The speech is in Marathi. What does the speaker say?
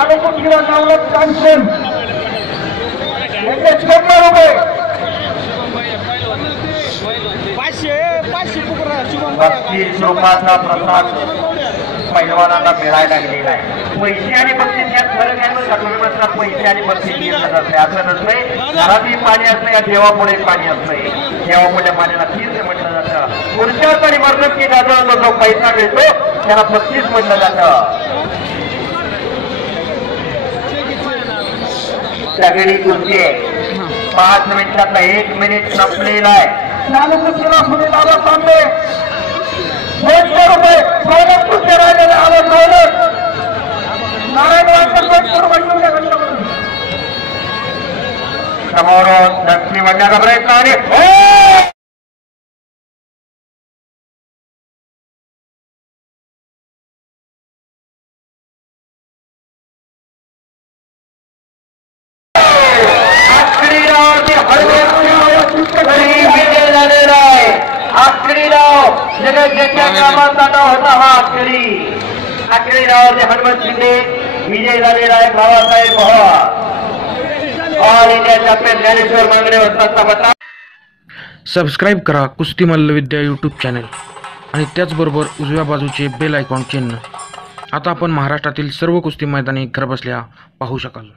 आलोकुटीला नावलं कांचन यांचे 56 रुपये 32 रुपयाचा प्रसाद पैलवानांना मिळायला लागलेला आहे। पैसे आणि बक्षीस यात फरक आहे बरं का, तुम्ही म्हणता पैसे आणि बक्षीस घेतलं जाते असं नसतंय। घरातही पाणी असतं या देवापुढे पाणी असतंय, देवापुढे पाण्याला तीर्थ म्हटलं जातं। पुढच्या तरी मर्दकी जातो जो पैसा मिळतो त्याला बक्षीस म्हटलं जातं। सगळी कुस्ती 5 मिनिटाचा 1 मिनिट संपलेला आहे। चालू कुस्तीला पुढे लावा सामने 100 रुपये सोनं कुस्ती राहिलेलं आलं सोनं नारायण वाटकर 100 रुपये समोरून दक्षिण म्हणण्याचा प्रयत्न आणि आखरी डाव जगाच्या कामाचा डाव होता हा आखरी डावाचे हनुमंत शिंदे विजय झालेला आहे। Babasaheb all India champion Dnyaneshwar मांगडे होता। सबस्क्राईब करा कुस्ती मल्लविद्या यूट्यूब चॅनल आणि त्याचबरोबर उजव्या बाजूचे बेल आयकॉन चिन्ह। आता आपण महाराष्ट्रातील सर्व कुस्ती मैदाने घरबसल्या पाहू शकाल।